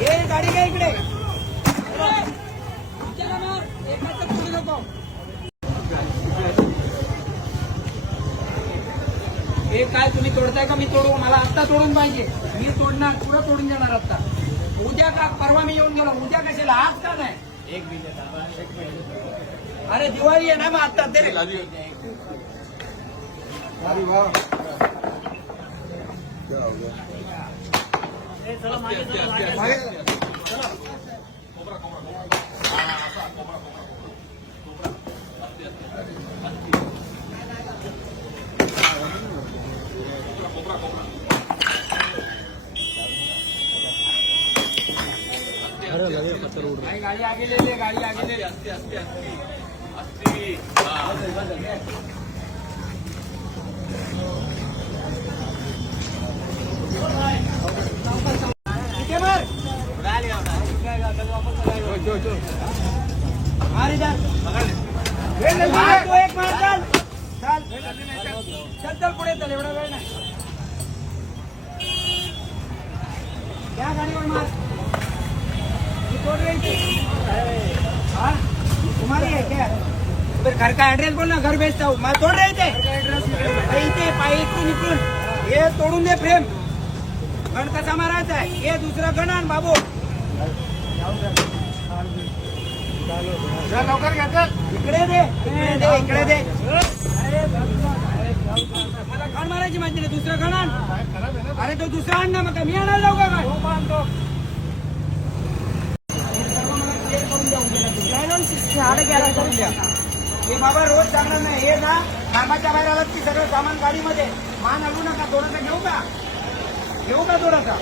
ये गाडी घ्या इकडे. एकाच पुढे नको. हे काय तुम्ही तोडताय का? मी तोडू? मला आत्ता तोडून पाहिजे. मी तोडणार, पुढे तोडून देणार आत्ता. उद्या का? परवा मी येऊन गेलो. उद्या कशाला? आज का नाही? एक मिनिट. अरे दिवाळी आहे ना, मग आत्ता ते गाड़ी आगे ले ले. गाड़ी आगे ले. तू एक मार. चल पुढे चल. एवढा वेळ नाही. क्या गाडीवर मार. तोड़ रही थी. हाँ तुम्हारी है क्या? उधर घर का एड्रेस बोलना. घर बेचता हूँ मैं. तोड़ रहे थे इथे पाईप निकलून. हे तोडून दे फ्रेम. गण कसा मारायचा आहे? हे दुसरं गण आण बाबू. लवकर घ्या. इकडे दे. इकडे दे. मला गण मारायची माहिती नाही. दुसरं गण आण. अरे तो दुसरा आण ना. मग मी आणायला लवकर काय? हे बाबा रोज चांगलं नाही. हे ना कामाच्या बाहेर आलात की सगळं सामान गाडीमध्ये. मान हलवू नका. थोडासा घेऊ का थोडासा?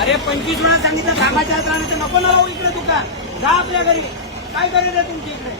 अरे 25 वेळा सांगितलं कामाच्या आत राहण्याचं नको ना राहू इकडे दुकान. जा आपल्या घरी. काय करेल तुमची इकडे?